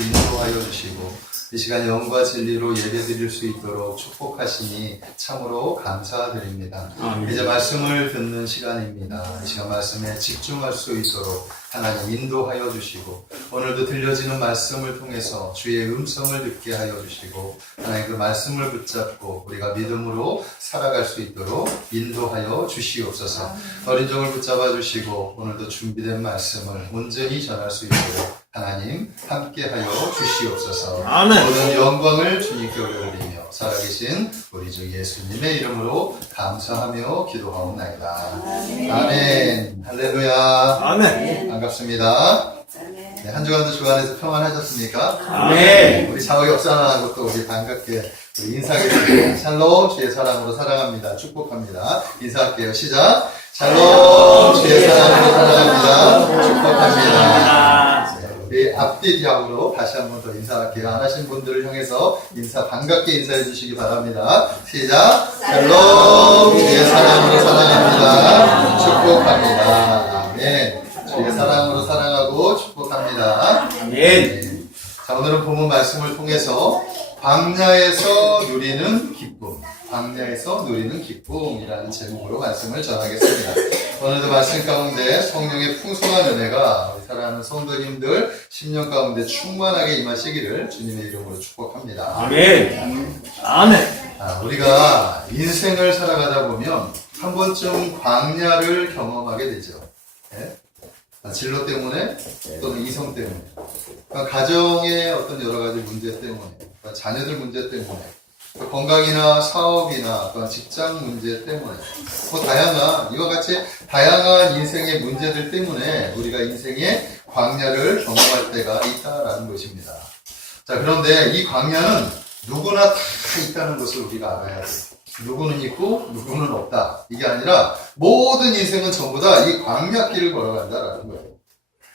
인도하여 주시고 이 시간 영과 진리로 예배드릴 수 있도록 축복하시니 참으로 감사드립니다. 이제 말씀을 듣는 시간입니다. 이 시간 말씀에 집중할 수 있도록 하나님 인도하여 주시고 오늘도 들려지는 말씀을 통해서 주의 음성을 듣게 하여 주시고 하나님 그 말씀을 붙잡고 우리가 믿음으로 살아갈 수 있도록 인도하여 주시옵소서. 어린 종을 붙잡아 주시고 오늘도 준비된 말씀을 온전히 전할 수 있도록 하나님 함께하여 주시옵소서. 아멘. 모든 영광을 주님께 올려드리며 살아계신 우리 주 예수님의 이름으로 감사하며 기도하옵나이다. 아멘. 할렐루야. 아멘. 반갑습니다. 네, 한 주간도 주 안에서 평안하셨습니까? 아멘. 우리 사회 역사하고 또 우리 반갑게 인사하겠습니다. 샬롬, 주의 사랑으로 사랑합니다. 축복합니다. 인사할게요. 시작. 샬롬, 주의 사랑으로 사랑합니다. 축복합니다. 우리 앞뒤 뒤하고로 다시 한 번 더 인사할게요. 안 하신 분들을 향해서 반갑게 인사해 주시기 바랍니다. 시작. 샬롬, 주의 사랑으로 사랑합니다. 축복합니다. 아멘. 주의 사랑으로 사랑하고 축복합니다. 아멘. 자, 오늘은 본문 말씀을 통해서 광야에서 누리는 기쁨, 광야에서 누리는 기쁨이라는 제목으로 말씀을 전하겠습니다. 오늘도 말씀 가운데 성령의 풍성한 은혜가 우리 사랑하는 성도님들 10년 가운데 충만하게 임하시기를 주님의 이름으로 축복합니다. 아멘. 아멘. 우리가 인생을 살아가다 보면 한 번쯤 광야를 경험하게 되죠. 예? 진로 때문에 또는 이성 때문에 가정의 어떤 여러 가지 문제 때문에 자녀들 문제 때문에 건강이나 사업이나 또한 직장 문제 때문에 다양한 이와 같이 다양한 인생의 문제들 때문에 우리가 인생의 광야를 경험할 때가 있다라는 것입니다. 자, 그런데 이 광야는 누구나 다 있다는 것을 우리가 알아야 돼요. 누구는 있고 누구는 없다. 이게 아니라 모든 인생은 전부 다 이 광야길을 걸어간다라는 거예요.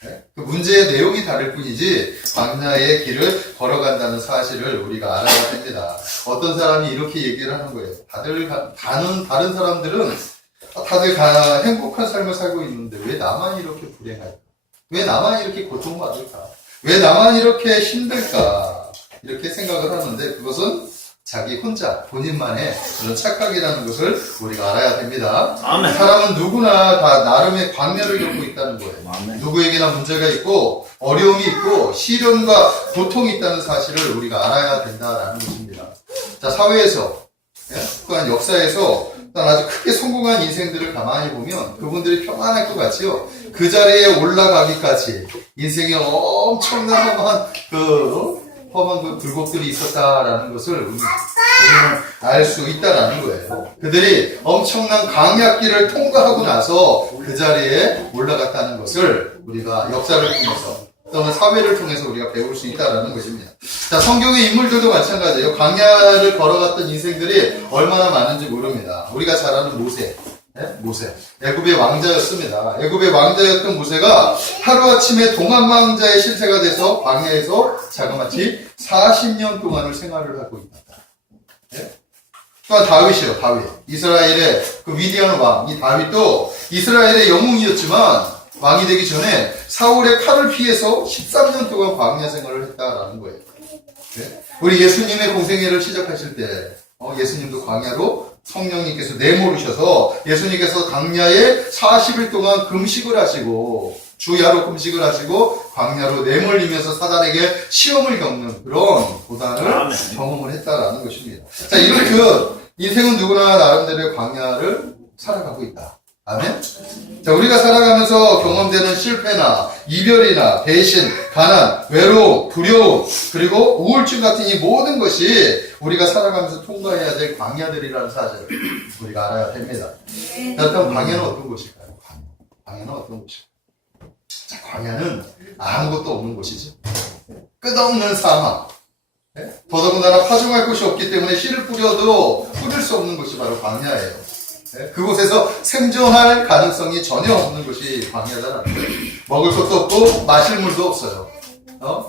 네? 그 문제의 내용이 다를 뿐이지 광야의 길을 걸어간다는 사실을 우리가 알아야 됩니다. 어떤 사람이 이렇게 얘기를 하는 거예요. 다른 사람들은 다들 행복한 삶을 살고 있는데 왜 나만 이렇게 불행할까? 왜 나만 이렇게 고통받을까? 왜 나만 이렇게 힘들까? 이렇게 생각을 하는데 그것은 자기 혼자 본인만의 그런 착각이라는 것을 우리가 알아야 됩니다. 아멘. 사람은 누구나 다 나름의 광야를 겪고 있다는 거예요. 아멘. 누구에게나 문제가 있고 어려움이 있고 시련과 고통이 있다는 사실을 우리가 알아야 된다라는 것입니다. 자, 사회에서 또한 역사에서 또한 아주 크게 성공한 인생들을 가만히 보면 그분들이 평안할 것 같지요. 그 자리에 올라가기까지 인생에 엄청난 험한 그 굴곡들이 있었다라는 것을 우리는 알 수 있다라는 거예요. 그들이 엄청난 광야길을 통과하고 나서 그 자리에 올라갔다는 것을 우리가 역사를 통해서 또는 사회를 통해서 우리가 배울 수 있다라는 것입니다. 자, 성경의 인물들도 마찬가지예요. 광야를 걸어갔던 인생들이 얼마나 많은지 모릅니다. 우리가 잘 아는 모세. 애굽의 왕자였습니다. 애굽의 왕자였던 모세가 하루아침에 동안망자의 실세가 돼서 광야에서 자그마치 40년 동안을 생활을 하고 있다. 또한 다윗이요. 다윗. 이스라엘의 그 위대한 왕. 이 다윗도 이스라엘의 영웅이었지만 왕이 되기 전에 사울의 칼을 피해서 13년 동안 광야 생활을 했다라는 거예요. 우리 예수님의 공생애를 시작하실 때 예수님도 광야로 성령님께서 내모르셔서 예수님께서 광야에 40일 동안 금식을 하시고 주야로 금식을 하시고 광야로 내몰리면서 사단에게 시험을 겪는 그런 고단을 경험을 했다라는 것입니다. 자, 이렇게 인생은 누구나 나름대로의 광야를 살아가고 있다. 아멘? 자, 우리가 살아가면서 경험되는 실패나 이별이나 배신, 가난, 외로움, 두려움, 그리고 우울증 같은 이 모든 것이 우리가 살아가면서 통과해야 될 광야들이라는 사실을 우리가 알아야 됩니다. 그렇다면 광야는 어떤 곳일까요? 광야는 어떤 곳일까요? 자, 광야는 아무것도 없는 곳이죠. 끝없는 사막. 더더군다나 파종할 곳이 없기 때문에 씨를 뿌려도 뿌릴 수 없는 곳이 바로 광야예요. 그곳에서 생존할 가능성이 전혀 없는 것이 광야잖아요. 먹을 것도 없고 마실 물도 없어요.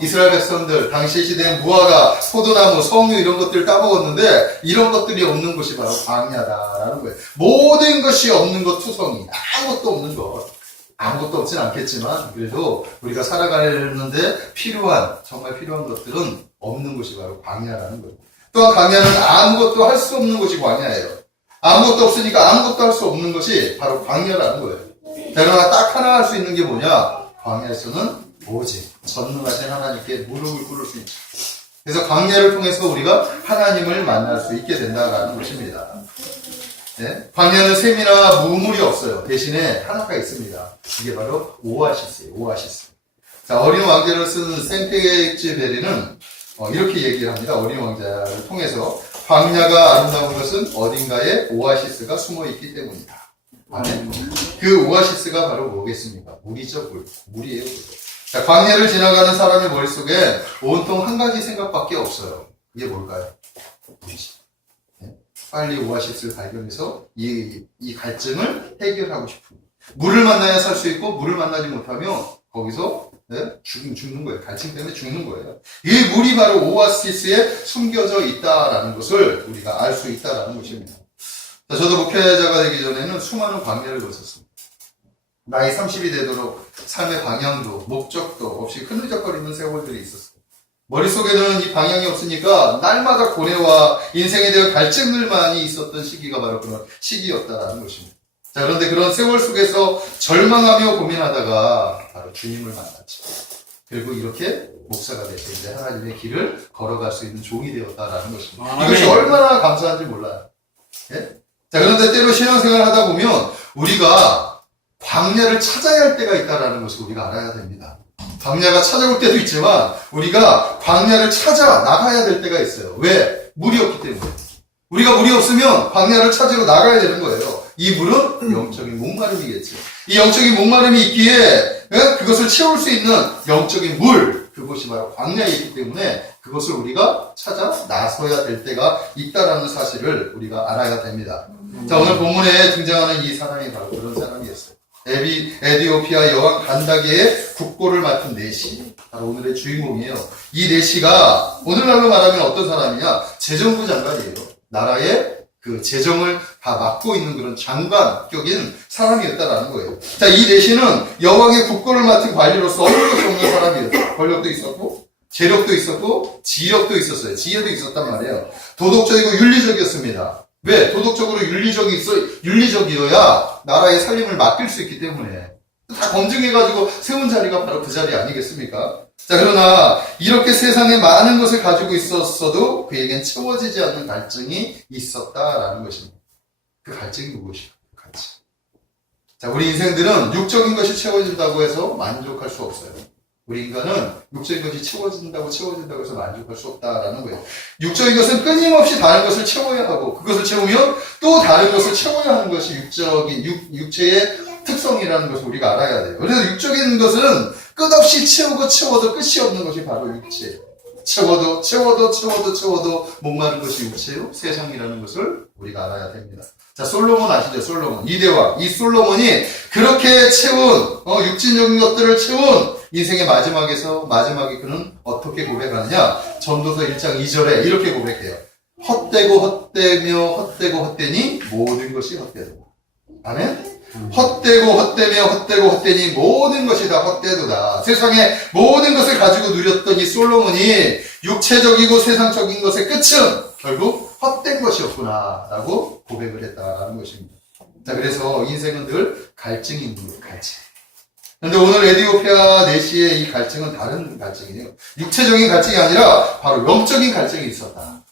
이스라엘 백성들 당시 시대엔 무화과, 포도나무, 석류 이런 것들을 따먹었는데 이런 것들이 없는 곳이 바로 광야다라는 거예요. 모든 것이 없는 것 투성이, 아무것도 없는 것. 아무것도 없진 않겠지만 그래도 우리가 살아가는데 정말 필요한 것들은 없는 곳이 바로 광야라는 거예요. 또한 광야는 아무것도 할 수 없는 곳이 광야예요. 아무것도 없으니까 아무것도 할 수 없는 것이 바로 광야라는 거예요. 그러나 딱 하나 할 수 있는 게 뭐냐? 광야에서는 오직 전능하신 하나님께 무릎을 꿇을 수 있죠. 그래서 광야를 통해서 우리가 하나님을 만날 수 있게 된다는 것입니다. 네? 광야는 샘이나 무물이 없어요. 대신에 하나가 있습니다. 이게 바로 오아시스예요. 오아시스. 자, 어린 왕자를 쓴 생텍쥐베리는 이렇게 얘기를 합니다. 어린 왕자를 통해서 광야가 아름다운 것은 어딘가에 오아시스가 숨어 있기 때문이다. 아멘. 그 오아시스가 바로 뭐겠습니까? 물이죠, 물. 물이에요, 물. 자, 광야를 지나가는 사람의 머릿속에 온통 한 가지 생각밖에 없어요. 이게 뭘까요? 물이지. 네? 빨리 오아시스를 발견해서 이 갈증을 해결하고 싶은 거예요. 물을 만나야 살 수 있고, 물을 만나지 못하면 거기서 죽는 거예요. 갈증 때문에 죽는 거예요. 이 물이 바로 오아시스에 숨겨져 있다라는 것을 우리가 알 수 있다라는 것입니다. 자, 저도 목회자가 되기 전에는 수많은 광야를 거쳤습니다. 나이 30이 되도록 삶의 방향도 목적도 없이 흐느적거리는 세월들이 있었어요. 머릿속에는 이 방향이 없으니까 날마다 고뇌와 인생에 대한 갈증들만이 있었던 시기가 바로 그런 시기였다라는 것입니다. 자, 그런데 그런 세월 속에서 절망하며 고민하다가 바로 주님을 만났죠. 그리고 이렇게 목사가 돼서 이제 하나님의 길을 걸어갈 수 있는 종이 되었다라는 것입니다. 이것이 얼마나 감사한지 몰라요. 예? 자, 그런데 때로 신앙생활을 하다 보면 우리가 광야를 찾아야 할 때가 있다는 것을 우리가 알아야 됩니다. 광야가 찾아올 때도 있지만 우리가 광야를 찾아 나가야 될 때가 있어요. 왜? 물이 없기 때문에. 우리가 물이 없으면 광야를 찾으러 나가야 되는 거예요. 이 물은 영적인 목마름이겠죠. 이 영적인 목마름이 있기에 그것을 채울 수 있는 영적인 물, 그것이 바로 광야이기 때문에 그것을 우리가 찾아 나서야 될 때가 있다는 사실을 우리가 알아야 됩니다. 자, 오늘 본문에 등장하는 이 사람이 바로 그런 사람이었어요. 에디오피아 여왕 간다게의 국보를 맡은 네시, 바로 오늘의 주인공이에요. 이 네시가 오늘날로 말하면 어떤 사람이냐? 재정부 장관이에요. 나라의 그 재정을 다 맡고 있는 그런 장관격인 사람이었다라는 거예요. 자, 이 네시는 여왕의 국고를 맡은 관리로서 어려울 수 없는 사람이었어요. 권력도 있었고, 재력도 있었고, 지력도 있었어요. 지혜도 있었단 말이에요. 도덕적이고 윤리적이었습니다. 왜? 도덕적으로 윤리적이어야 나라의 살림을 맡길 수 있기 때문에. 다 검증해가지고 세운 자리가 바로 그 자리 아니겠습니까? 자, 그러나 이렇게 세상에 많은 것을 가지고 있었어도 그에겐 채워지지 않는 갈증이 있었다라는 것입니다. 그 갈증이 무엇일까요? 갈증. 자, 우리 인생들은 육적인 것이 채워진다고 해서 만족할 수 없어요. 우리 인간은 육적인 것이 채워진다고 해서 만족할 수 없다라는 거예요. 육적인 것은 끊임없이 다른 것을 채워야 하고, 그것을 채우면 또 다른 것을 채워야 하는 것이 육체의 특성이라는 것을 우리가 알아야 돼요. 그래서 육적인 것은 끝없이 채워도 끝이 없는 것이 바로 육체예요. 채워도 목마른 것이 육체요, 세상이라는 것을 우리가 알아야 됩니다. 자, 솔로몬 아시죠? 솔로몬. 이대왕. 이 솔로몬이 그렇게 채운, 육신적인 것들을 채운 인생의 마지막에 그는 어떻게 고백하느냐? 전도서 1장 2절에 이렇게 고백해요. 헛되니 모든 것이 헛되도다. 아멘? 헛되니 모든 것이 다 헛되도다. 세상에 모든 것을 가지고 누렸던 이 솔로몬이 육체적이고 세상적인 것의 끝은 결국 헛된 것이었구나 라고 고백을 했다라는 것입니다. 자, 그래서 인생은 늘 갈증이 있는 거예요. 갈증. 그런데 오늘 에디오피아 네시의 이 갈증은 다른 갈증이에요. 육체적인 갈증이 아니라 바로 영적인 갈증이 있었다.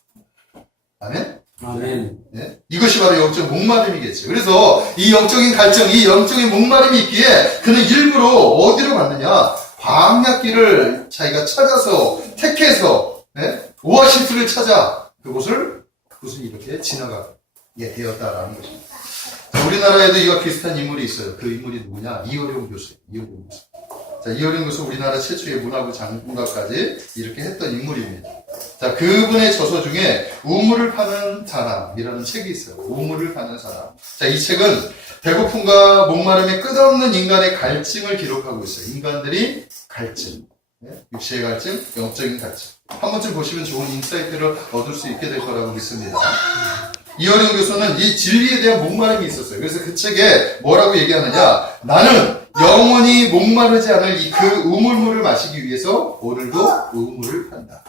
아멘? 아멘. 네? 이것이 바로 영적 목마름이겠죠. 그래서 이 영적인 갈증, 이 영적인 목마름이 있기에 그는 일부러 어디로 갔느냐? 광야길을 자기가 찾아서 택해서 오아시스를 찾아 그곳을 이렇게 지나가게 되었다라는 것입니다. 자, 우리나라에도 이와 비슷한 인물이 있어요. 그 인물이 누구냐? 이어령 교수예요. 이어령 교수. 자, 이어령 교수 우리나라 최초의 문화부 장군까지 이렇게 했던 인물입니다. 자, 그분의 저서 중에 우물을 파는 사람이라는 책이 있어요. 우물을 파는 사람. 자, 이 책은 배고픔과 목마름의 끝없는 인간의 갈증을 기록하고 있어요. 인간들이 갈증. 육체의 갈증, 영적인 갈증. 한 번쯤 보시면 좋은 인사이트를 얻을 수 있게 될 거라고 믿습니다. 이어령 교수는 이 진리에 대한 목마름이 있었어요. 그래서 그 책에 뭐라고 얘기하느냐, 나는 영원히 목마르지 않을 이 그 우물물을 마시기 위해서 오늘도 우물을 판다.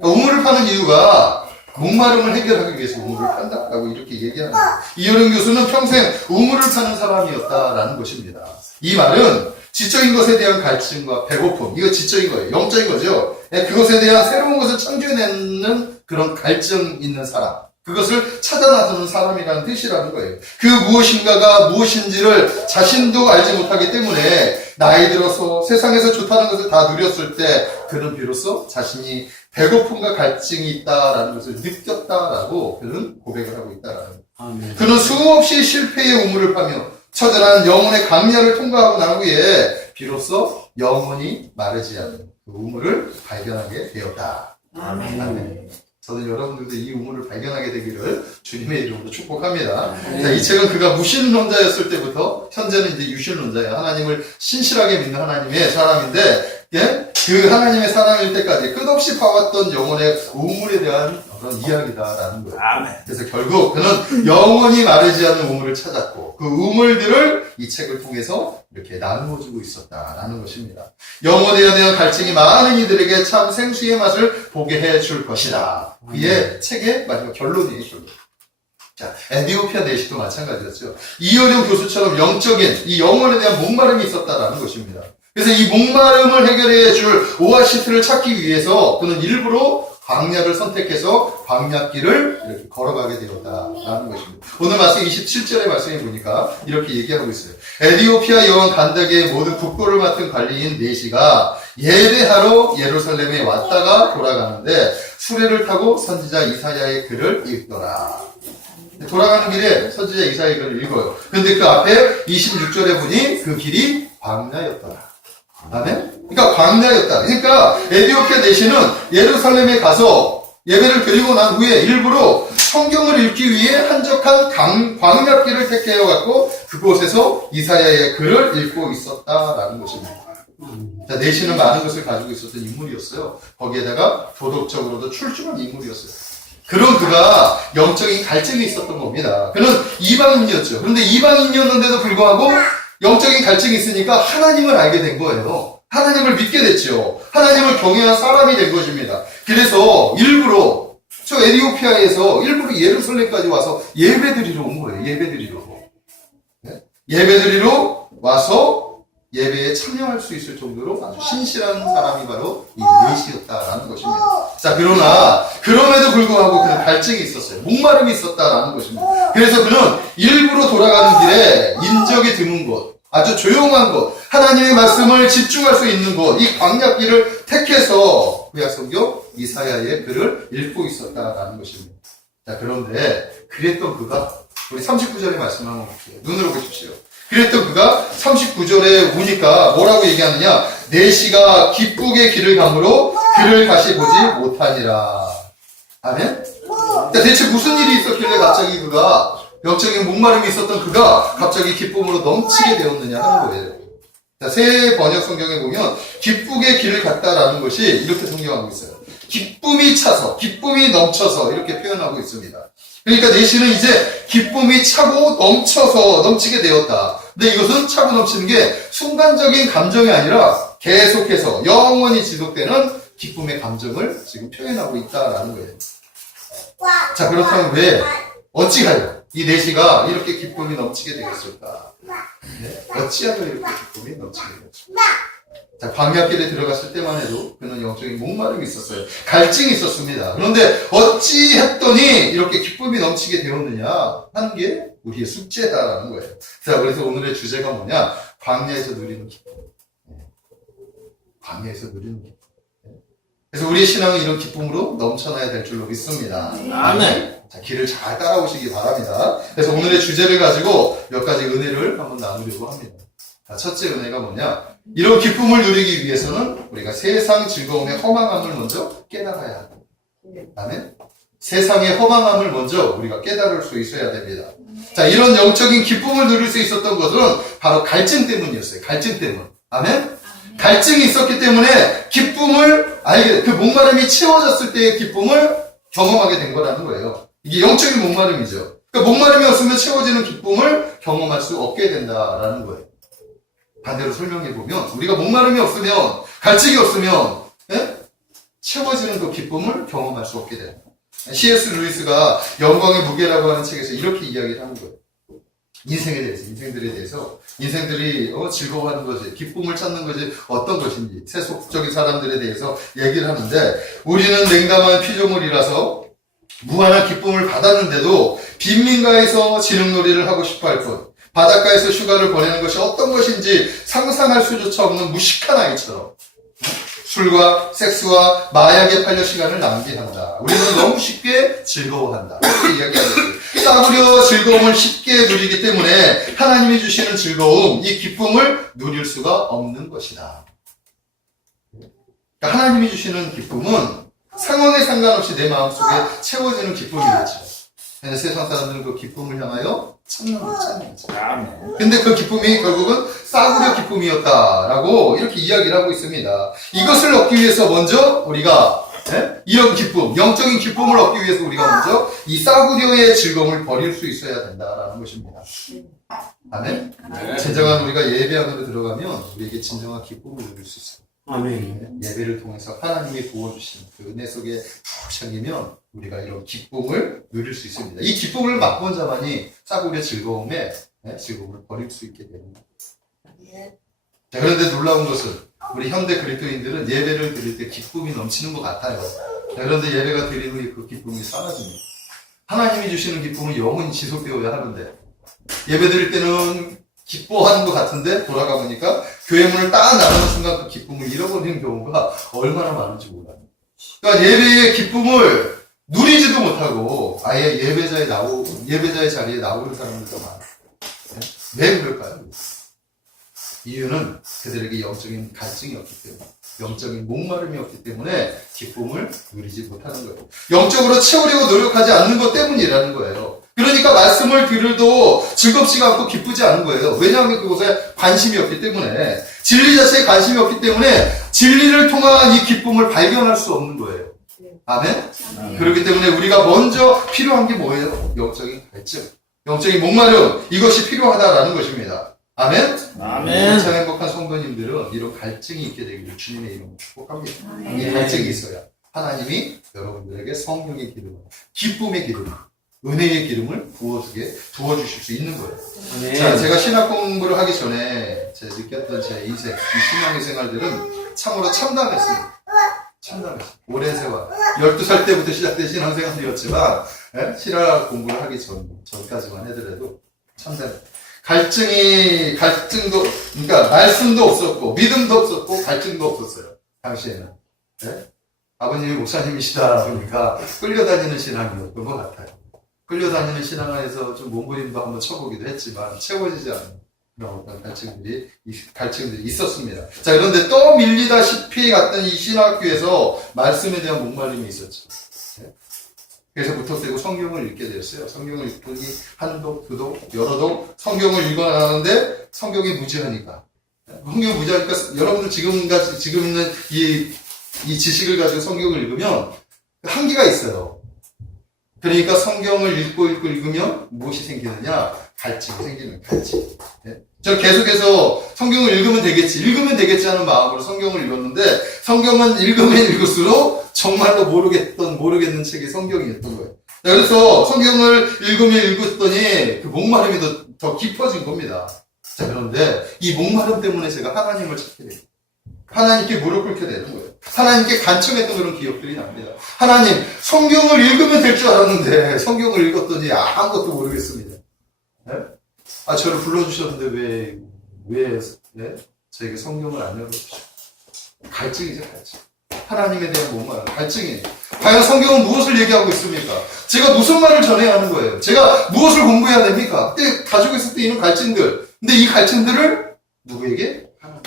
그러니까 우물을 파는 이유가 목마름을 해결하기 위해서 우물을 판다라고 이렇게 얘기하는 거예요. 이어령 교수는 평생 우물을 파는 사람이었다라는 것입니다. 이 말은 지적인 것에 대한 갈증과 배고픔, 이거 지적인 거예요. 영적인 거죠. 그것에 대한 새로운 것을 창조해내는 그런 갈증 있는 사람, 그것을 찾아 나서는 사람이라는 뜻이라는 거예요. 그 무엇인가가 무엇인지를 자신도 알지 못하기 때문에 나이 들어서 세상에서 좋다는 것을 다 누렸을 때 그는 비로소 자신이 배고픔과 갈증이 있다라는 것을 느꼈다라고 그는 고백을 하고 있다라는 거예요. 아멘. 그는 수없이 실패의 우물을 파며 처절한 영혼의 강렬을 통과하고 난 후에 비로소 영원히 마르지 않는 그 우물을 발견하게 되었다. 아멘. 저는 여러분들도 이 우물을 발견하게 되기를 주님의 이름으로 축복합니다. 자, 이 책은 그가 무신론자였을 때부터 현재는 이제 유신론자예요. 하나님을 신실하게 믿는 하나님의 사람인데, 예? 그 하나님의 사람일 때까지 끝없이 봐왔던 영혼의 우물에 대한 그런 이야기다라는 거예요. 아멘. 그래서 결국 그는 영원히 마르지 않는 우물을 찾았고 그 우물들을 이 책을 통해서 이렇게 나누어주고 있었다라는 것입니다. 영혼에 대한 갈증이 많은 이들에게 참 생수의 맛을 보게 해줄 것이다. 그의 책의 마지막 결론이에요. 자, 에디오피아 내시도 마찬가지였죠. 이어령 교수처럼 영적인 이 영혼에 대한 목마름이 있었다라는 것입니다. 그래서 이 목마름을 해결해 줄 오아시스를 찾기 위해서 그는 일부러 광야를 선택해서 광야길을 이렇게 걸어가게 되었다라는 것입니다. 오늘 말씀 27절의 말씀에 보니까 이렇게 얘기하고 있어요. 에디오피아 여왕 간닥의 모든 국고를 맡은 관리인 네시가 예배하러 예루살렘에 왔다가 돌아가는데 수레를 타고 선지자 이사야의 글을 읽더라. 돌아가는 길에 선지자 이사야의 글을 읽어요. 근데 그 앞에 26절에 보니 그 길이 광야였더라. 아멘? 그러니까 광야였다. 그러니까 에디오피아 내시는 예루살렘에 가서 예배를 드리고 난 후에 일부러 성경을 읽기 위해 한적한 광야길을 택해여 갖고 그곳에서 이사야의 글을 읽고 있었다라는 것입니다. 자, 내시는 많은 것을 가지고 있었던 인물이었어요. 거기에다가 도덕적으로도 출중한 인물이었어요. 그런 그가 영적인 갈증이 있었던 겁니다. 그는 이방인이었죠. 그런데 이방인이었는데도 불구하고 영적인 갈증이 있으니까 하나님을 알게 된 거예요. 하나님을 믿게 됐죠. 하나님을 경외한 사람이 된 것입니다. 그래서 일부러 저 에디오피아에서 일부러 예루살렘까지 와서 예배드리러 온 거예요. 예배드리러. 네? 예배드리러 와서 예배에 참여할 수 있을 정도로 아주 신실한 사람이 바로 이 네시였다라는 것입니다. 자, 그러나 그럼에도 불구하고 그는 갈증이 있었어요. 목마름이 있었다라는 것입니다. 그래서 그는 일부러 돌아가는 길에 인적이 드문 곳, 아주 조용한 곳, 하나님의 말씀을 집중할 수 있는 곳, 이 광야길을 택해서 구약성경 이사야의 글을 읽고 있었다라는 것입니다. 자, 그런데 그랬던 그가 우리 39절의 말씀을 한번 볼게요. 눈으로 보십시오. 그랬던 그가 39절에 보니까 뭐라고 얘기하느냐? 네시가 기쁘게 길을 가므로 그를 다시 보지 못하니라. 아멘? 자, 대체 무슨 일이 있었길래 갑자기 그가 영적인 목마름이 있었던 그가 갑자기 기쁨으로 넘치게 되었느냐 하는 거예요. 자, 새 번역 성경에 보면 기쁘게 길을 갔다라는 것이 이렇게 성경하고 있어요. 기쁨이 차서, 기쁨이 넘쳐서 이렇게 표현하고 있습니다. 그러니까 네시는 이제 기쁨이 차고 넘쳐서 넘치게 되었다. 근데 이것은 차고 넘치는 게 순간적인 감정이 아니라 계속해서 영원히 지속되는 기쁨의 감정을 지금 표현하고 있다라는 거예요. 자, 그렇다면 왜, 어찌하여 이 네시가 이렇게 기쁨이 넘치게 되었을까? 네? 어찌하여 이렇게 기쁨이 넘치게 되었을까? 자, 광야길에 들어갔을 때만 해도 그는 영적인 목마름이 있었어요. 갈증이 있었습니다. 그런데 어찌 했더니 이렇게 기쁨이 넘치게 되었느냐 하는 게 우리의 숙제다라는 거예요. 자, 그래서 오늘의 주제가 뭐냐? 광야에서 누리는 기쁨. 광야에서 누리는 기쁨. 그래서 우리의 신앙은 이런 기쁨으로 넘쳐나야 될 줄로 믿습니다. 아멘. 자, 길을 잘 따라오시기 바랍니다. 그래서 오늘의 주제를 가지고 몇 가지 은혜를 한번 나누려고 합니다. 자, 첫째 은혜가 뭐냐? 이런 기쁨을 누리기 위해서는 우리가 세상 즐거움의 허망함을 먼저 깨달아야 합니다. 아멘? 세상의 허망함을 먼저 우리가 깨달을 수 있어야 됩니다. 자, 이런 영적인 기쁨을 누릴 수 있었던 것은 바로 갈증 때문이었어요. 갈증 때문. 아멘? 갈증이 있었기 때문에 기쁨을 알게, 그 목마름이 채워졌을 때의 기쁨을 경험하게 된 거라는 거예요. 이게 영적인 목마름이죠. 그러니까 목마름이 없으면 채워지는 기쁨을 경험할 수 없게 된다라는 거예요. 반대로 설명해 보면 우리가 목마름이 없으면 갈증이 없으면 채워지는 그 기쁨을 경험할 수 없게 된다. C.S. 루이스가 영광의 무게라고 하는 책에서 이렇게 이야기를 하는 거예요. 인생들에 대해서 인생들이 즐거워하는 것이 기쁨을 찾는 것이 어떤 것인지 세속적인 사람들에 대해서 얘기를 하는데 우리는 냉담한 피조물이라서 무한한 기쁨을 받았는데도 빈민가에서 지능놀이를 하고 싶어 할 뿐 바닷가에서 휴가를 보내는 것이 어떤 것인지 상상할 수조차 없는 무식한 아이처럼 술과 섹스와 마약에 팔려 시간을 낭비한다. 우리는 너무 쉽게 즐거워한다. 이렇게 이야기하는 싸구려 즐거움을 쉽게 누리기 때문에 하나님이 주시는 즐거움, 이 기쁨을 누릴 수가 없는 것이다. 그러니까 하나님이 주시는 기쁨은 상황에 상관없이 내 마음속에 채워지는 기쁨이겠죠. 근데 세상 사람들은 그 기쁨을 향하여 찾는 거죠. 아멘. 근데 그 기쁨이 결국은 싸구려 기쁨이었다라고 이렇게 이야기를 하고 있습니다. 이것을 얻기 위해서 먼저 우리가 이런 기쁨, 영적인 기쁨을 얻기 위해서 우리가 먼저 이 싸구려의 즐거움을 버릴 수 있어야 된다라는 것입니다. 아멘? 네. 진정한 우리가 예배 안으로 들어가면 우리에게 진정한 기쁨을 누릴 수 있어요. 아멘. 예배를 통해서 하나님이 부어주신 그 은혜 속에 푹 잠기면 우리가 이런 기쁨을 누릴 수 있습니다. 이 기쁨을 맛본 자만이 싸구려 즐거움에 즐거움을 버릴 수 있게 됩니다. 자, 그런데 놀라운 것은 우리 현대 그리스도인들은 예배를 드릴 때 기쁨이 넘치는 것 같아요. 자, 그런데 예배가 드리는 후에 그 기쁨이 사라집니다. 하나님이 주시는 기쁨은 영원히 지속되어야 하는데 예배 드릴 때는 기뻐하는 것 같은데 돌아가 보니까 교회 문을 딱 나가는 순간 그 기쁨을 잃어버리는 경우가 얼마나 많은지 몰라요. 그러니까 예배의 기쁨을 누리지도 못하고 아예 예배자의 자리에 나오는 사람들도 많아요. 왜 그럴까요? 이유는 그들에게 영적인 갈증이 없기 때문에, 영적인 목마름이 없기 때문에 기쁨을 누리지 못하는 거예요. 영적으로 채우려고 노력하지 않는 것 때문이라는 거예요. 그러니까 말씀을 들어도 즐겁지가 않고 기쁘지 않은 거예요. 왜냐하면 그곳에 관심이 없기 때문에, 진리 자체에 관심이 없기 때문에 진리를 통한 이 기쁨을 발견할 수 없는 거예요. 아멘? 그렇기 때문에 우리가 먼저 필요한 게 뭐예요? 영적인 갈증, 영적인 목마름, 이것이 필요하다라는 것입니다. 아멘? 아멘. 참 행복한 성도님들은 이런 갈증이 있게 되기를 주님의 이름으로 축복합니다. 이 갈증이 있어야 하나님이 여러분들에게 성령의 기름을, 기쁨의 기름을, 은혜의 기름을 부어주실 수 있는 거예요. 아멘. 자, 제가 신학 공부를 하기 전에 제가 느꼈던 제 인생, 이 신앙의 생활들은 참으로 참담했습니다. 참담했어요. 오랜 세월. 12살 때부터 시작된 신앙생활이었지만, 신학 공부를 하기 전까지만 하더라도 참담했어요. 갈증도, 그러니까 말씀도 없었고, 믿음도 없었고, 갈증도 없었어요. 당시에는. 아버님이 목사님이시다 보니까 끌려다니는 신앙이었던 것 같아요. 끌려다니는 신앙 안에서 좀 몸부림도 한번 쳐보기도 했지만, 채워지지 않는 그런 어떤 갈증들이 있었습니다. 자, 그런데 또 밀리다시피 갔던 이 신학교에서 말씀에 대한 목마름이 있었죠. 그래서 무턱대고 성경을 읽게 되었어요. 성경을 읽더니 한독, 두독, 여러독 성경을 읽어나가는데 성경이 무지하니까. 성경이 무지하니까 여러분들 지금 있는 이 지식을 가지고 성경을 읽으면 한계가 있어요. 그러니까 성경을 읽으면 무엇이 생기느냐? 갈증이 생기는 갈증. 저는 계속해서 성경을 읽으면 되겠지 하는 마음으로 성경을 읽었는데 성경은 읽으면 읽을수록 정말로 모르겠는 책이 성경이었던 거예요. 그래서 성경을 읽으면 읽었더니 그 목마름이 더 깊어진 겁니다. 자, 그런데 이 목마름 때문에 제가 하나님을 찾게 돼요. 하나님께 무릎 꿇게 되는 거예요. 하나님께 간청했던 그런 기억들이 납니다. 하나님, 성경을 읽으면 될 줄 알았는데 성경을 읽었더니 아무것도 모르겠습니다. 저를 불러주셨는데 왜 저에게 성경을 안 열어주시죠? 갈증이죠, 갈증. 하나님에 대한 목마름, 갈증이에요. 과연 성경은 무엇을 얘기하고 있습니까? 제가 무슨 말을 전해야 하는 거예요? 제가 무엇을 공부해야 됩니까? 그때 가지고 있을 때 이런 갈증들. 근데 이 갈증들을 누구에게? 하나님.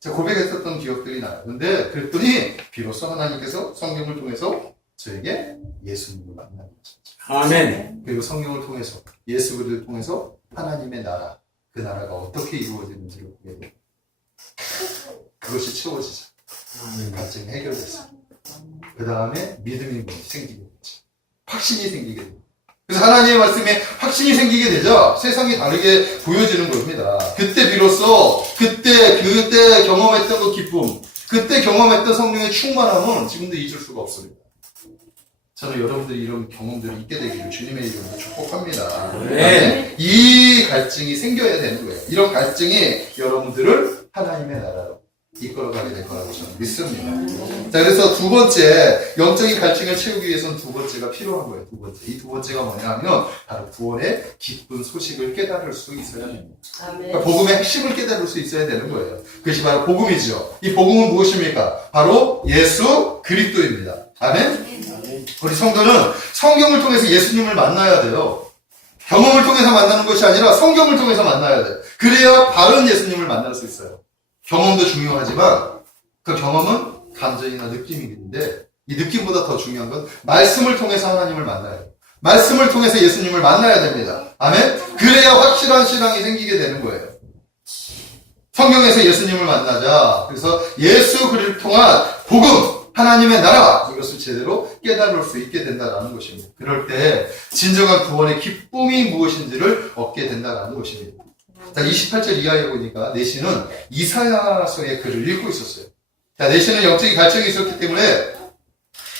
제가 고백했었던 기억들이 나요. 근데 그랬더니 비로소 하나님께서 성경을 통해서 저에게 예수님을 만나는 거죠. 아멘. 그리고 성경을 통해서 예수를 통해서 하나님의 나라, 그 나라가 어떻게 이루어지는지를 보게 돼요. 그것이 채워지죠. 갈증이 해결됐어요. 그 다음에 믿음이 생기게 되죠. 확신이 생기게 됩니다. 그래서 하나님의 말씀에 확신이 생기게 되자 세상이 다르게 보여지는 겁니다. 그때 비로소 그때 경험했던 그 기쁨, 그때 경험했던 성령의 충만함은 지금도 잊을 수가 없습니다. 저는 여러분들이 이런 경험들이 있게 되기를 주님의 이름으로 축복합니다. 네. 이 갈증이 생겨야 되는 거예요. 이런 갈증이 여러분들을 하나님의 나라로 이끌어가게 될 거라고 저는 믿습니다. 자, 그래서 두 번째, 영적인 갈증을 채우기 위해서는 두 번째가 필요한 거예요. 두 번째. 이 두 번째가 뭐냐 하면, 바로 구원의 기쁜 소식을 깨달을 수 있어야 됩니다. 그러니까 복음의 핵심을 깨달을 수 있어야 되는 거예요. 그것이 바로 복음이죠. 이 복음은 무엇입니까? 바로 예수 그리스도입니다. 아멘? 우리 성도는 성경을 통해서 예수님을 만나야 돼요. 경험을 통해서 만나는 것이 아니라 성경을 통해서 만나야 돼요. 그래야 바른 예수님을 만날 수 있어요. 경험도 중요하지만 그 경험은 감정이나 느낌이긴데 이 느낌보다 더 중요한 건 말씀을 통해서 하나님을 만나야 돼요. 말씀을 통해서 예수님을 만나야 됩니다. 아멘? 그래야 확실한 신앙이 생기게 되는 거예요. 성경에서 예수님을 만나자. 그래서 예수 그리스도를 통한 복음, 하나님의 나라, 이것을 제대로 깨달을 수 있게 된다는 것입니다. 그럴 때 진정한 구원의 기쁨이 무엇인지를 얻게 된다는 것입니다. 자, 28절 이하에 보니까 내시는 이사야서의 글을 읽고 있었어요. 자, 내시는 영적인 갈증이 있었기 때문에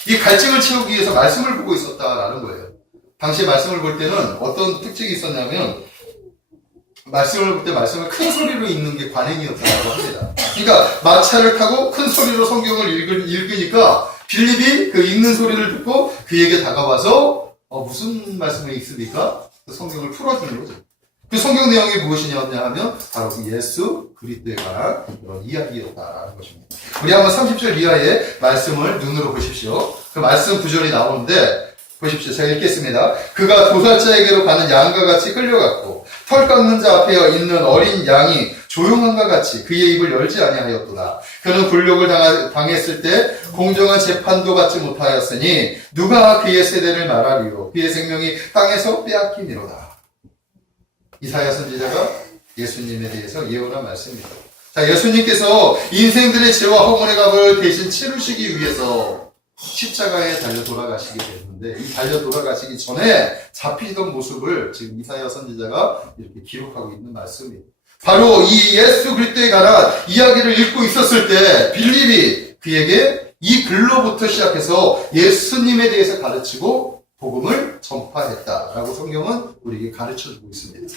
이 갈증을 채우기 위해서 말씀을 보고 있었다라는 거예요. 당시에 말씀을 볼 때는 어떤 특징이 있었냐면 말씀을 볼 때 말씀을 큰 소리로 읽는 게 관행이었다고 합니다. 그러니까 마차를 타고 큰 소리로 성경을 읽으니까 빌립이 그 읽는 소리를 듣고 그에게 다가와서 무슨 말씀을 읽습니까? 그 성경을 풀어주는 거죠. 그 성경 내용이 무엇이냐 하면 바로 그 예수 그리스도에 관한 그런 이야기였다라는 것입니다. 우리 한번 30절 이하의 말씀을 눈으로 보십시오. 그 말씀 구절이 나오는데 보십시오. 제가 읽겠습니다. 그가 도살자에게로 가는 양과 같이 끌려갔고 털 깎는 자 앞에 있는 어린 양이 조용함과 같이 그의 입을 열지 아니하였도다. 그는 굴욕을 당했을 때 공정한 재판도 받지 못하였으니 누가 그의 세대를 말하리요. 그의 생명이 땅에서 빼앗기니로다. 이사야 선지자가 예수님에 대해서 예언한 말씀입니다. 자, 예수님께서 인생들의 죄와 허물의 값을 대신 치르시기 위해서 십자가에 달려 돌아가시게 됐는데 이 달려 돌아가시기 전에 잡히던 모습을 지금 이사야 선지자가 이렇게 기록하고 있는 말씀입니다. 바로 이 예수 그리스도에 관한 이야기를 읽고 있었을 때 빌립이 그에게 이 글로부터 시작해서 예수님에 대해서 가르치고 복음을 전파했다라고 성경은 우리에게 가르쳐주고 있습니다.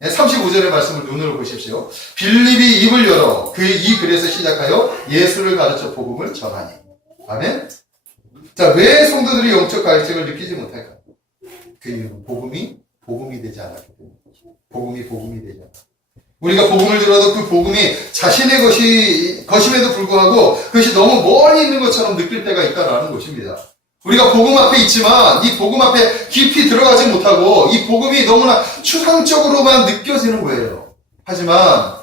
35절의 말씀을 눈으로 보십시오. 빌립이 입을 열어 이 글에서 시작하여 예수를 가르쳐 복음을 전하니. 아멘? 자, 왜 성도들이 영적 갈증을 느끼지 못할까요? 그 이유는 복음이 되지 않았기 때문에. 복음이 되지 않았기 때문에. 우리가 복음을 들어도 그 복음이 자신의 것임에도 불구하고 그것이 너무 멀리 있는 것처럼 느낄 때가 있다라는 것입니다. 우리가 복음 앞에 있지만 이 복음 앞에 깊이 들어가지 못하고 이 복음이 너무나 추상적으로만 느껴지는 거예요. 하지만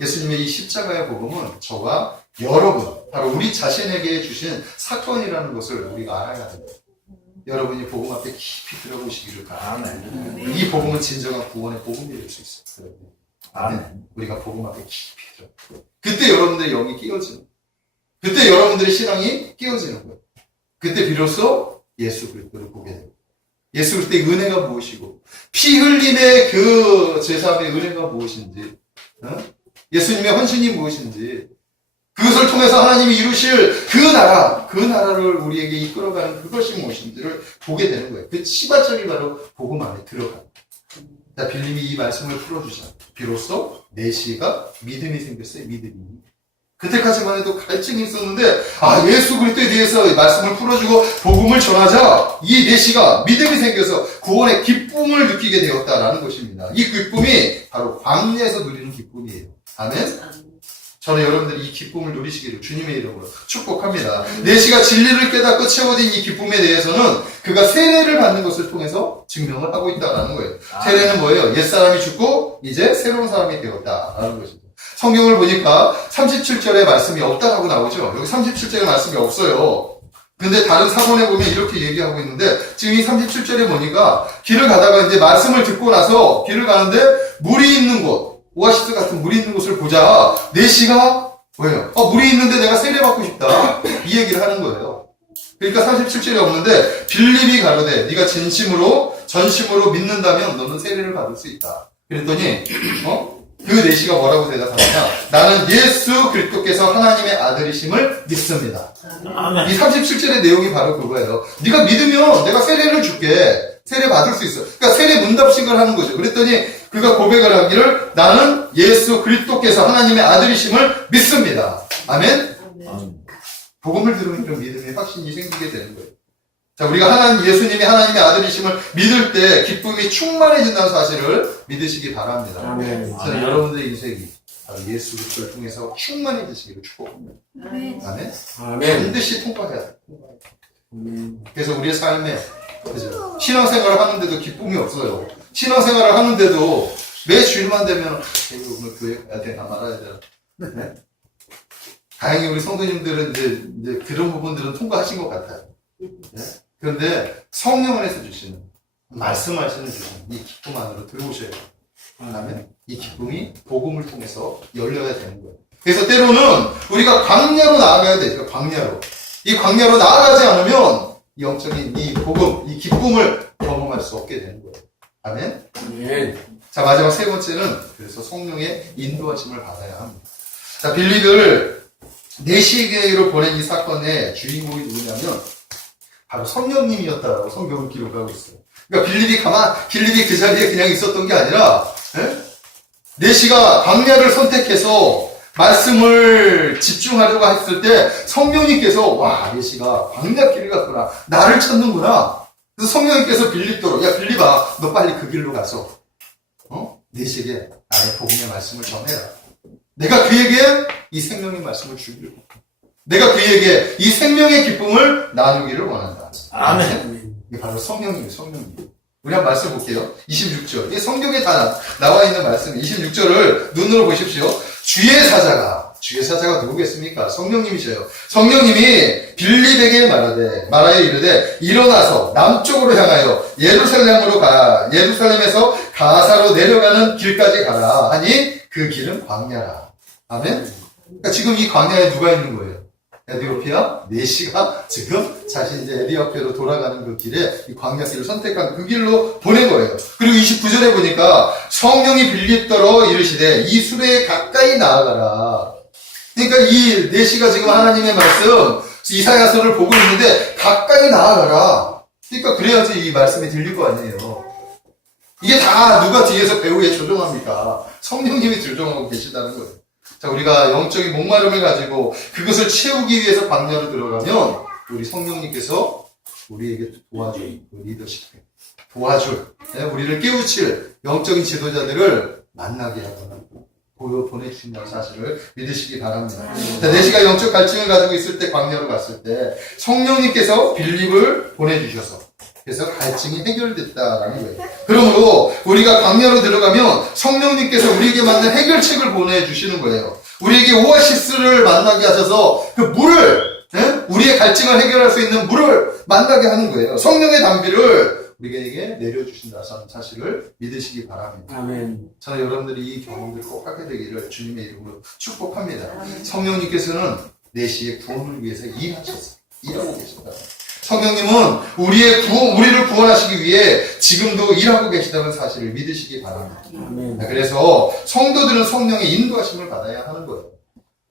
예수님의 이 십자가의 복음은 저와 여러분, 바로 우리 자신에게 주신 사건이라는 것을 우리가 알아야 됩니다. 여러분이 복음 앞에 깊이 들어보시기를 바랍니다. 이 복음은 진정한 구원의 복음이 될 수 있어요. 아멘. 우리가 복음 앞에 깊이 들어. 그때 여러분들의 영이 끼어지는, 그때 여러분들의 신앙이 끼어지는 거예요. 그때 비로소 예수 그리스도를 보게 됩니다. 예수 그리스도의 은혜가 무엇이고 피 흘림의 그 제사함의 은혜가 무엇인지, 예수님의 헌신이 무엇인지, 그것을 통해서 하나님이 이루실 그 나라를 우리에게 이끌어가는 그것이 무엇인지를 보게 되는 거예요. 그 시발점이 바로 복음 안에 들어가요. 자, 빌립이 이 말씀을 풀어주자. 비로소 메시가 믿음이 생겼어요. 믿음이. 그때까지만 해도 갈증이 있었는데 예수 그리스도에 대해서 말씀을 풀어주고 복음을 전하자 이 메시가 믿음이 생겨서 구원의 기쁨을 느끼게 되었다라는 것입니다. 이 기쁨이 바로 광야에서 누리는 기쁨이에요. 아멘? 저는 여러분들이 이 기쁨을 누리시기를 주님의 이름으로 축복합니다. 메시가 진리를 깨닫고 채워진 이 기쁨에 대해서는 그가 세례를 받는 것을 통해서 증명을 하고 있다는 거예요. 세례는 뭐예요? 옛사람이 죽고 이제 새로운 사람이 되었다라는 것입니다. 성경을 보니까 37절에 말씀이 없다라고 나오죠. 여기 37절에 말씀이 없어요. 근데 다른 사본에 보면 이렇게 얘기하고 있는데 지금 이 37절에 보니까 길을 가다가 이제 말씀을 듣고 나서 길을 가는데 물이 있는 곳, 오아시스 같은 물이 있는 곳을 보자. 메시가 뭐예요? 물이 있는데 내가 세례받고 싶다. 이 얘기를 하는 거예요. 그러니까 37절이 없는데 빌립이 가로되 네가 전심으로 믿는다면 너는 세례를 받을 수 있다. 그랬더니 그 내시가 뭐라고 대답하느냐? 나는 예수 그리스도께서 하나님의 아들이심을 믿습니다. 아멘. 이 37절의 내용이 바로 그거예요. 네가 믿으면 내가 세례를 줄게. 세례 받을 수 있어. 그러니까 세례 문답식을 하는 거죠. 그랬더니 그가 고백을 하기를 나는 예수 그리스도께서 하나님의 아들이심을 믿습니다. 아멘? 복음을 들으면 그런 믿음의 확신이 생기게 되는 거예요. 자, 우리가 예수님이 하나님의 아들이심을 믿을 때 기쁨이 충만해진다는 사실을 믿으시기 바랍니다. 아멘. 저는 여러분들의 인생이 바로 예수 그리스도를 통해서 충만해지시기를 축복합니다. 아멘. 아멘. 반드시 통과해야 돼요. 그래서 우리의 삶에 그죠? 신앙생활을 하는데도 기쁨이 없어요. 신앙생활을 하는데도 매 주일만 되면 오늘 교회 가야 되나 말아야 되나. 네? 다행히 우리 성도님들은 이제 그런 부분들은 통과하신 것 같아요. 네? 그런데 성령 안에서 주시는 말씀하시는 주시는 이 기쁨 안으로 들어오셔야 돼요. 그러면 이 기쁨이 복음을 통해서 열려야 되는 거예요. 그래서 때로는 우리가 광야로 나아가야 되죠. 광야로. 이 광야로 나아가지 않으면 영적인 이 복음, 이 기쁨을 경험할 수 없게 되는 거예요. 아멘? 아멘. 자, 마지막 세 번째는 그래서 성령의 인도하심을 받아야 합니다. 자, 빌립을 내시계로 보낸 이 사건의 주인공이 누구냐면 바로 성령님이었다라고 성경을 기록하고 있어요. 그러니까 빌립이 그 자리에 그냥 있었던 게 아니라 내시가 광야를 선택해서 말씀을 집중하려고 했을 때 성령님께서 와 내시가 광야길을 갔구나 나를 찾는구나. 그래서 성령님께서 빌립도로 야 빌립아 너 빨리 그 길로 가서 내시에게 나의 복음의 말씀을 전해라. 내가 그에게 이 생명의 말씀을 주기를 내가 그에게 이 생명의 기쁨을 나누기를 원한다. 아멘. 이게 바로 성령님이에요. 성령님. 우리 한번 말씀 볼게요. 26절. 이게 성경에 다 나와 있는 말씀. 26절을 눈으로 보십시오. 주의 사자가 누구겠습니까? 성령님이셔요. 성령님이 빌립에게 말하여 이르되 일어나서 남쪽으로 향하여 예루살렘에서 가사로 내려가는 길까지 가라 하니 그 길은 광야라. 아멘? 그러니까 지금 이 광야에 누가 있는 거예요? 에디오피아 내시가 지금 자신이 이제 에디오피아로 돌아가는 그 길에 이 광야길을 선택한 그 길로 보낸 거예요. 그리고 29절에 보니까 성령이 빌립더러 이르시되 이 수레에 가까이 나아가라. 그러니까 이 내시가 지금 하나님의 말씀 이사야서를 보고 있는데 가까이 나아가라. 그러니까 그래야지 이 말씀이 들릴 거 아니에요. 이게 다 누가 뒤에서 배후에 조종합니까? 성령님이 조종하고 계시다는 거예요. 자, 우리가 영적인 목마름을 가지고 그것을 채우기 위해서 광야로 들어가면 우리 성령님께서 우리에게 도와줄 도와줄 우리를 깨우칠 영적인 지도자들을 만나게 하거나 보내주신다는 사실을 믿으시기 바랍니다. 자, 내시가 영적 갈증을 가지고 있을 때 광야로 갔을 때 성령님께서 빌립을 보내주셔서 그래서 갈증이 해결됐다라는 거예요. 그러므로 우리가 광야로 들어가면 성령님께서 우리에게 맞는 해결책을 보내주시는 거예요. 우리에게 오아시스를 만나게 하셔서 그 물을 우리의 갈증을 해결할 수 있는 물을 만나게 하는 거예요. 성령의 담비를 우리에게 내려주신다는 사실을 믿으시기 바랍니다. 아멘. 저는 여러분들이 이 경험을 꼭 하게 되기를 주님의 이름으로 축복합니다. 성령님께서는 내시의 구원을 위해서 일하고 계신다. 성령님은 우리를 구원하시기 위해 지금도 일하고 계시다는 사실을 믿으시기 바랍니다. 아멘. 그래서 성도들은 성령의 인도하심을 받아야 하는 거예요.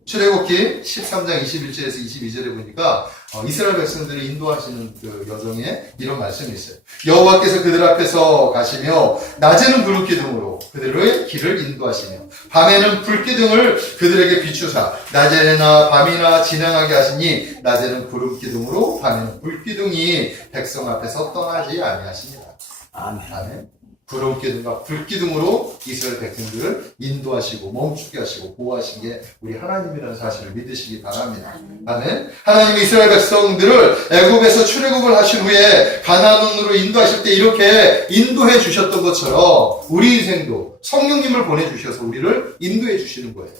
출애굽기 13장 21절에서 22절에 보니까 이스라엘 백성들을 인도하시는 그 여정에 이런 말씀이 있어요. 여호와께서 그들 앞에서 가시며 낮에는 구름기둥으로 그들의 길을 인도하시며 밤에는 불기둥을 그들에게 비추사 낮에나 밤이나 진행하게 하시니 낮에는 구름기둥으로 밤에는 불기둥이 백성 앞에서 떠나지 아니하십니다. 아멘. 아멘. 구름기둥과 불기둥으로 이스라엘 백성들을 인도하시고 멈추게 하시고 보호하신 게 우리 하나님이라는 사실을 믿으시기 바랍니다. 아멘. 하나님이 이스라엘 백성들을 애굽에서 출애굽을 하신 후에 가나안으로 인도하실 때 이렇게 인도해 주셨던 것처럼 우리 인생도 성령님을 보내주셔서 우리를 인도해 주시는 거예요.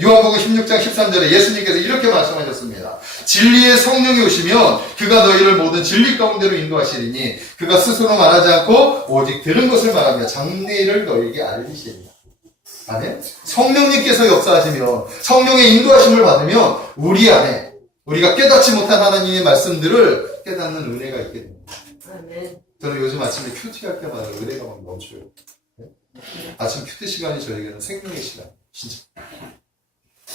요한복음 16장 13절에 예수님께서 이렇게 말씀하셨습니다. 진리의 성령이 오시면 그가 너희를 모든 진리 가운데로 인도하시리니 그가 스스로 말하지 않고 오직 들은 것을 말하며 장래일을 너희에게 알리시리라. 아멘. 성령님께서 역사하시면 성령의 인도하심을 받으면 우리 안에 우리가 깨닫지 못한 하나님의 말씀들을 깨닫는 은혜가 있게 됩니다. 아멘. 저는 요즘 아침에 큐티할 때마다 은혜가 막 넘쳐요. 네? 아침 큐티 시간이 저에게는 생명의 시간. 진짜.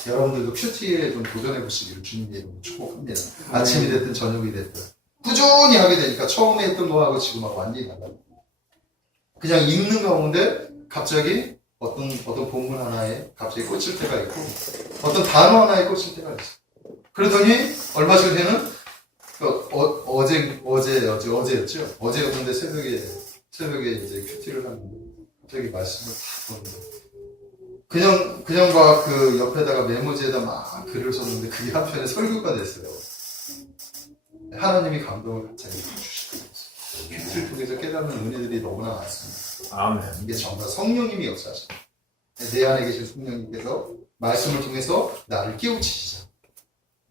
여러분들도 큐티에 좀 도전해 보시기를 주님의 이름으로 축복합니다. 아침이 됐든 저녁이 됐든 꾸준히 하게 되니까 처음에 했던 거하고 지금하고 완전히 달라요. 그냥 읽는 가운데 갑자기 어떤 본문 하나에 갑자기 꽂힐 때가 있고 어떤 단어 하나에 꽂힐 때가 있어요. 그러더니 얼마 전에는 어제였죠. 어제였는데 새벽에 이제 큐티를 하는데 갑자기 말씀을 다 보는데 그냥 막 그 옆에다가 메모지에다 막 글을 썼는데 그게 한편에 설교가 됐어요. 하나님이 감동을 갑자기 주시더라고요. 큐티를 통해서 깨닫는 은혜들이 너무나 많습니다. 아멘. 이게 정말 성령님이 역사하십니다. 내 안에 계신 성령님께서 말씀을 통해서 나를 깨우치시죠.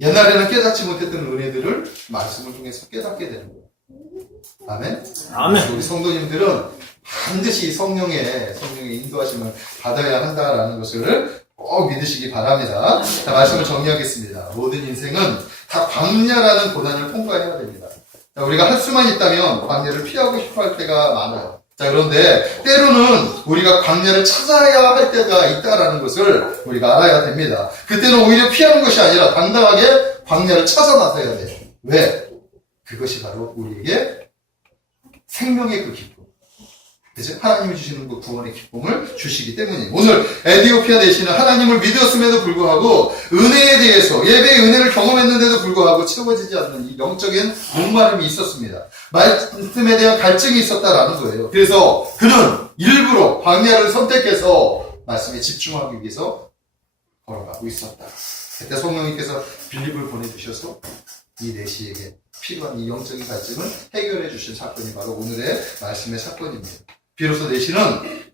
옛날에는 깨닫지 못했던 은혜들을 말씀을 통해서 깨닫게 되는 거예요. 아멘? 아멘. 우리 성도님들은 반드시 성령의 인도하심을 받아야 한다라는 것을 꼭 믿으시기 바랍니다. 자, 말씀을 정리하겠습니다. 모든 인생은 다 광야라는 고난을 통과해야 됩니다. 자, 우리가 할 수만 있다면 광야를 피하고 싶어 할 때가 많아요. 자, 그런데 때로는 우리가 광야를 찾아야 할 때가 있다라는 것을 우리가 알아야 됩니다. 그때는 오히려 피하는 것이 아니라 당당하게 광야를 찾아 나서야 돼요. 왜? 그것이 바로 우리에게 생명의 그 기쁨. 그죠? 하나님이 주시는 그 구원의 기쁨을 주시기 때문이에요. 오늘 에티오피아 내시는 하나님을 믿었음에도 불구하고 은혜에 대해서 예배의 은혜를 경험했는데도 불구하고 채워지지 않는 이 영적인 목마름이 있었습니다. 말씀에 대한 갈증이 있었다라는 거예요. 그래서 그는 일부러 광야를 선택해서 말씀에 집중하기 위해서 걸어가고 있었다. 그때 성령님께서 빌립을 보내주셔서 이 내시에게 필요한 이 영적인 갈증을 해결해 주신 사건이 바로 오늘의 말씀의 사건입니다. 비로소 내시는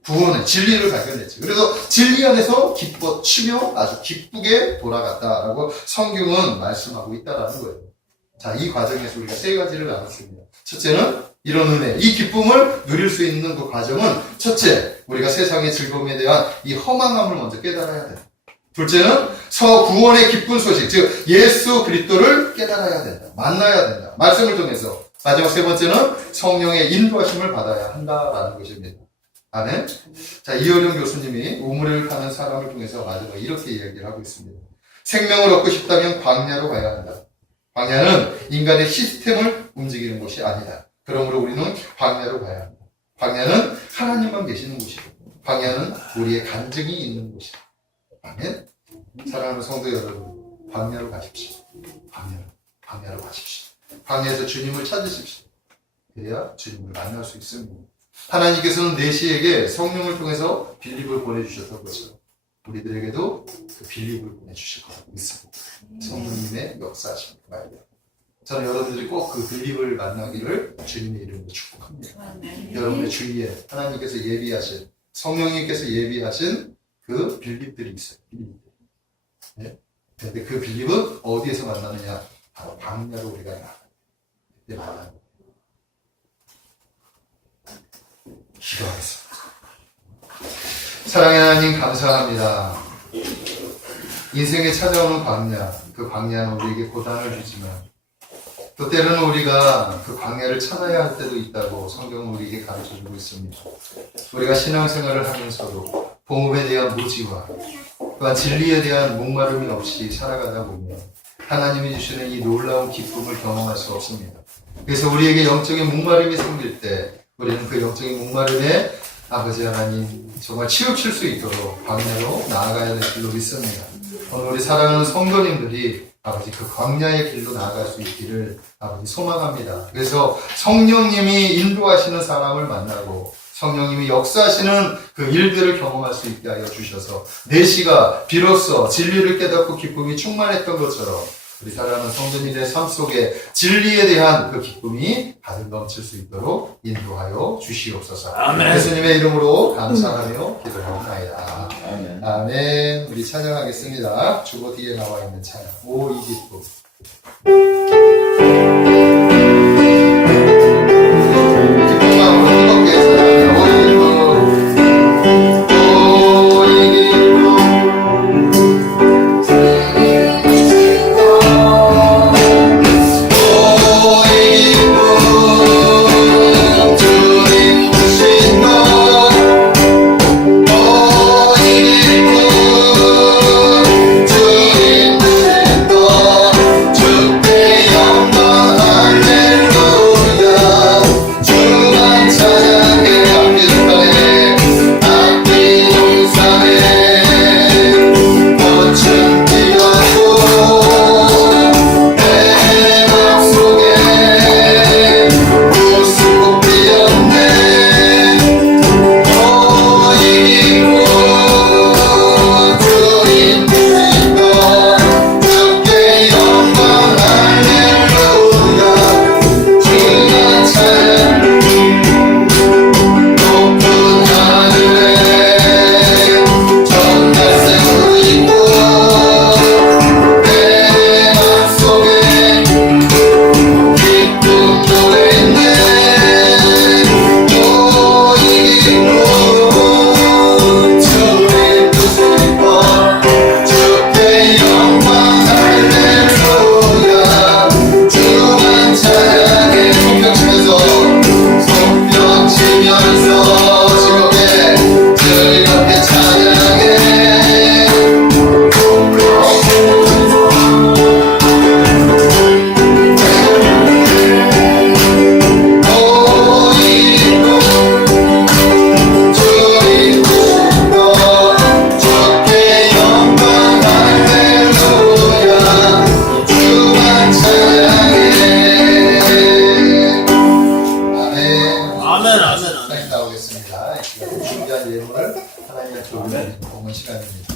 구원의 진리를 발견했죠. 그래서 진리 안에서 기뻐치며 아주 기쁘게 돌아갔다라고 성경은 말씀하고 있다라는 거예요. 자, 이 과정에서 우리가 세 가지를 나눴습니다. 첫째는 이런 은혜, 이 기쁨을 누릴 수 있는 그 과정은 첫째, 우리가 세상의 즐거움에 대한 이 허망함을 먼저 깨달아야 된다. 둘째는 구원의 기쁜 소식, 즉 예수 그리스도를 깨달아야 된다. 만나야 된다. 말씀을 통해서. 마지막 세 번째는 성령의 인도하심을 받아야 한다라는 것입니다. 아멘. 자, 이어령 교수님이 우물을 파는 사람을 통해서 마지막 이렇게 이야기를 하고 있습니다. 생명을 얻고 싶다면 광야로 가야 한다. 광야는 인간의 시스템을 움직이는 곳이 아니다. 그러므로 우리는 광야로 가야 한다. 광야는 하나님만 계시는 곳이고, 광야는 우리의 간증이 있는 곳이다. 아멘. 사랑하는 성도 여러분, 광야로 가십시오. 광야로 가십시오. 광야에서 주님을 찾으십시오. 그래야 주님을 만날 수 있습니다. 하나님께서는 내시에게 성령을 통해서 빌립을 보내주셨던 것처럼 우리들에게도 그 빌립을 보내주실 거라고 믿습니다. 성령님의 역사하십니다. 저는 여러분들이 꼭 그 빌립을 만나기를 주님의 이름으로 축복합니다. 여러분의 주위에 하나님께서 예비하신, 성령님께서 예비하신 그 빌립들이 있어요. 빌립들. 네? 근데 그 빌립은 어디에서 만나느냐? 바로 광야로 우리가 나가요. 그때 만나는 거예요. 기도하겠습니다. 사랑의 하나님 감사합니다. 인생에 찾아오는 광야, 그 광야는 우리에게 고단을 주지만 또 때로는 우리가 그 광야를 찾아야 할 때도 있다고 성경은 우리에게 가르쳐주고 있습니다. 우리가 신앙생활을 하면서도 복음에 대한 무지와 또한 진리에 대한 목마름이 없이 살아가다 보면 하나님이 주시는 이 놀라운 기쁨을 경험할 수 없습니다. 그래서 우리에게 영적인 목마름이 생길 때 우리는 그 영적인 목마름에 아버지 하나님 정말 치우칠 수 있도록 광야로 나아가야 될 줄로 믿습니다. 오늘 우리 사랑하는 성도님들이 아버지 그 광야의 길로 나아갈 수 있기를 아버지 소망합니다. 그래서 성령님이 인도하시는 사람을 만나고 성령님이 역사하시는 그 일들을 경험할 수 있게 하여 주셔서 내시가 비로소 진리를 깨닫고 기쁨이 충만했던 것처럼 우리 사랑하는 성도님의 삶 속에 진리에 대한 그 기쁨이 가득 넘칠 수 있도록 인도하여 주시옵소서. 아멘. 예수님의 이름으로 감사하며 기도하옵나이다. 아멘. 아멘. 우리 찬양하겠습니다. 주보 뒤에 나와 있는 찬양. 오, 이 기쁨. 기쁜 마음으로 뜨겁게 찬양하며 오, 이 기쁨. 오, 이 기쁨. 아멘, 아멘, 하나님 나오겠습니다. 이 시간 준비한 예물을 하나님 앞에 올리는 시간입니다.